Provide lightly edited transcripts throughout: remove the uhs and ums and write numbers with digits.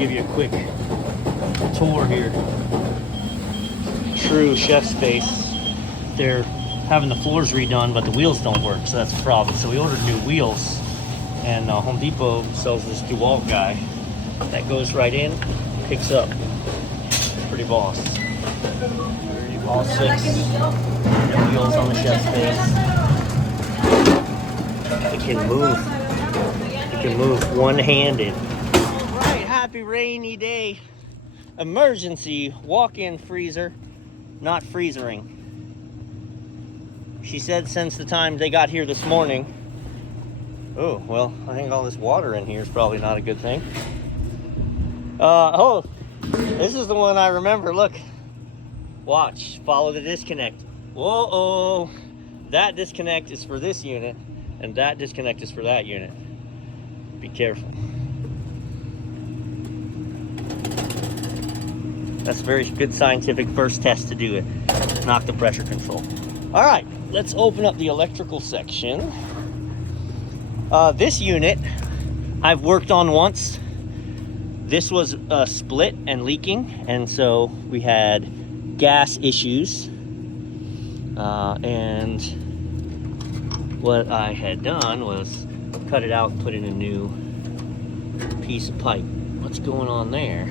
give you a quick tour here. True chef space. They're having the floors redone, but the wheels don't work, so that's a problem. So we ordered new wheels, and Home Depot sells this DeWalt guy that goes right in, picks up. Pretty boss. All 6 wheels on the chef space. It can move. It can move one-handed. All right, happy rainy day. Emergency walk-in freezer, not freezering. She said since the time they got here this morning. Oh, well, I think all this water in here is probably not a good thing. Oh, this is the one I remember. Look, watch, follow the disconnect. Whoa, that disconnect is for this unit, and that disconnect is for that unit. Be careful. That's a very good scientific first test to do it. Knock the pressure control. All right, let's open up the electrical section. This unit I've worked on once. This was split and leaking, and so we had gas issues. And what I had done was cut it out and put in a new piece of pipe. What's going on there?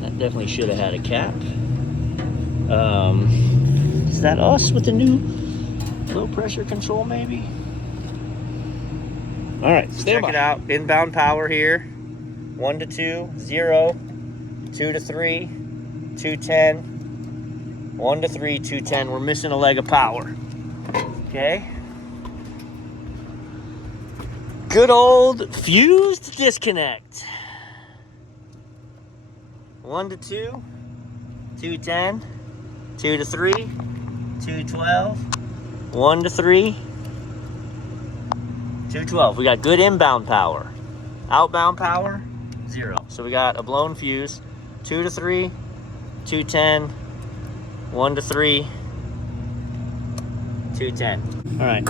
That definitely should have had a cap. Is that us with the new low pressure control maybe? All right, check it out. Inbound power here. 1 to 2, 0, 2 to 3, 210, 1 to 3, 210. We're missing a leg of power. Okay. Good old fused disconnect. 1 to 2, 210, 2 to 3, 212, 1 to 3, 212. We got good inbound power. Outbound power, 0. So we got a blown fuse. 2 to 3, 210, 1 to 3, 210. All right,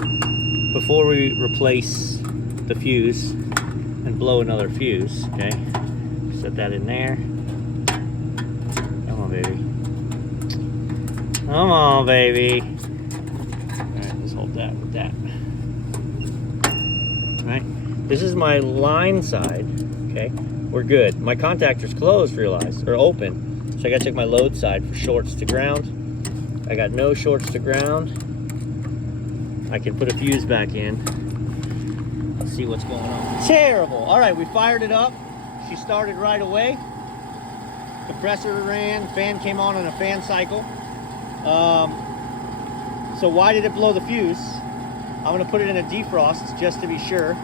before we replace the fuse and blow another fuse, okay, set that in there. Come on, baby. Come on, baby. All right, let's hold that with that. All right, this is my line side, okay? We're good. My contactor's closed, realize, or open. So I gotta check my load side for shorts to ground. I got no shorts to ground. I can put a fuse back in. Let's see what's going on. Terrible. All right, we fired it up. She started right away. Compressor ran, fan came on a fan cycle. So why did it blow the fuse? I'm gonna put it in a defrost just to be sure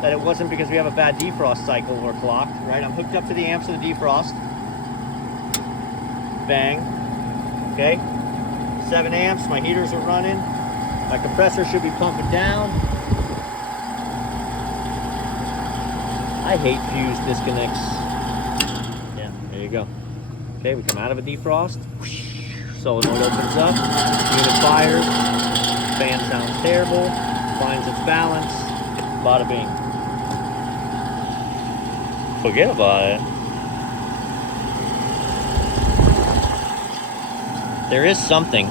that it wasn't because we have a bad defrost cycle or clock, right? I'm hooked up to the amps of the defrost. Bang, okay. 7 amps, my heaters are running. My compressor should be pumping down. I hate fuse disconnects. Yeah, there you go. Okay, we come out of a defrost. Solenoid opens up, unit fires, fan sounds terrible, finds its balance, bada bing. Forget about it. There is something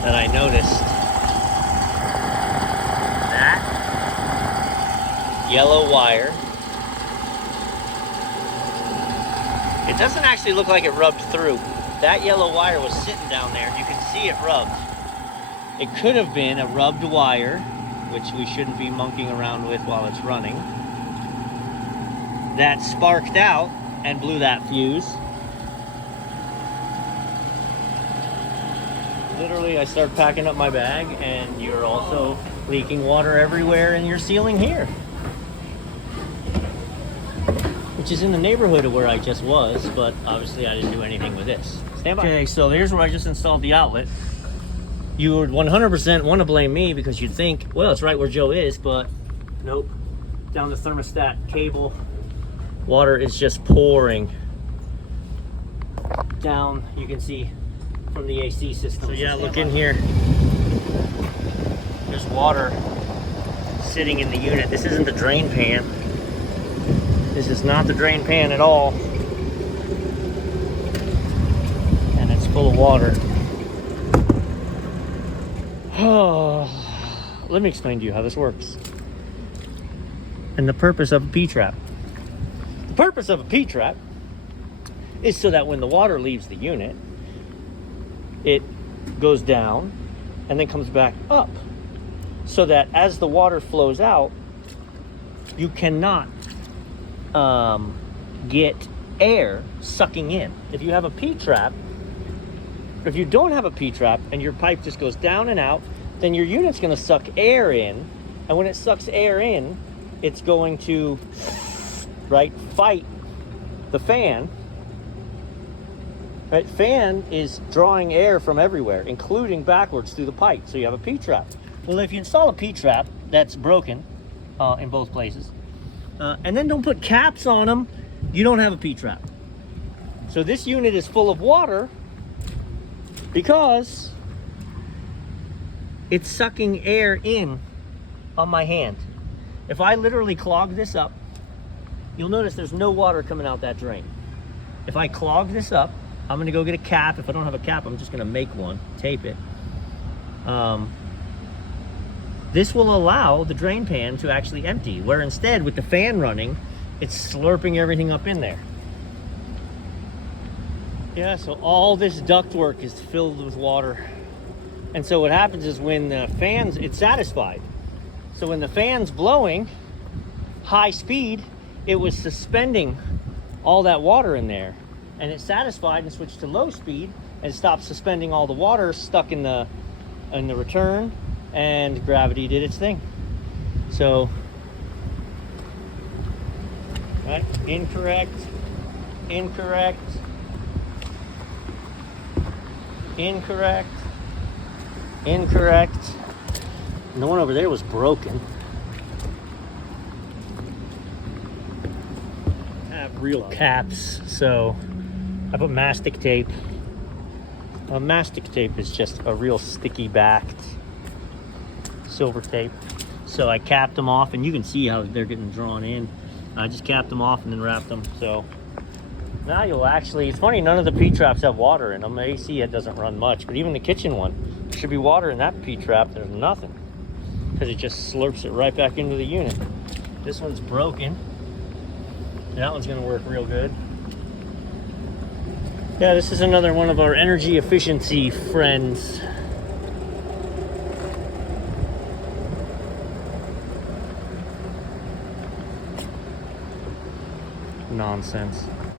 that I noticed. That yellow wire. It doesn't actually look like it rubbed through. That yellow wire was sitting down there. You can see it rubbed. It could have been a rubbed wire, which we shouldn't be monkeying around with while it's running, that sparked out and blew that fuse. Literally, I start packing up my bag and you're also leaking water everywhere in your ceiling here, which is in the neighborhood of where I just was, but obviously I didn't do anything with this. Stand by. Okay, so there's where I just installed the outlet. You would 100% want to blame me because you'd think, well, it's right where Joe is, but nope. Down the thermostat cable, water is just pouring down. You can see from the AC system. So yeah, look in here. There's water sitting in the unit. This isn't the drain pan. This is not the drain pan at all. And it's full of water. Oh, let me explain to you how this works. And the purpose of a P-trap. The purpose of a P-trap is so that when the water leaves the unit, it goes down and then comes back up. So that as the water flows out, you cannot get air sucking in. If you have a P-trap, if you don't have a P-trap and your pipe just goes down and out, then your unit's gonna suck air in. And when it sucks air in, it's going to, right, fight the fan. Right, fan is drawing air from everywhere, including backwards through the pipe. So you have a P-trap. Well, if you install a P-trap that's broken in both places, and then don't put caps on them, you don't have a P-trap. So this unit is full of water because it's sucking air in on my hand. If I literally clog this up, you'll notice there's no water coming out that drain. If I clog this up, I'm gonna go get a cap. If I don't have a cap, I'm just gonna make one, tape it. This will allow the drain pan to actually empty, where instead with the fan running, it's slurping everything up in there. Yeah, so all this ductwork is filled with water. And so what happens is when the fans, it's satisfied. So when the fan's blowing high speed, it was suspending all that water in there. And it's satisfied and switched to low speed and stopped suspending all the water stuck in the return, and gravity did its thing. So, right, incorrect, incorrect, incorrect, incorrect. And the one over there was broken. I have real caps, so I put mastic tape. Mastic tape is just a real sticky backed silver tape. So I capped them off, and you can see how they're getting drawn in. I just capped them off and then wrapped them. So now you'll actually, it's funny, none of the P-traps have water in them. The AC, it doesn't run much, but even the kitchen one, there should be water in that P-trap. There's nothing, because it just slurps it right back into the unit. This one's broken. That one's gonna work real good. Yeah, this is another one of our energy efficiency friends. Nonsense.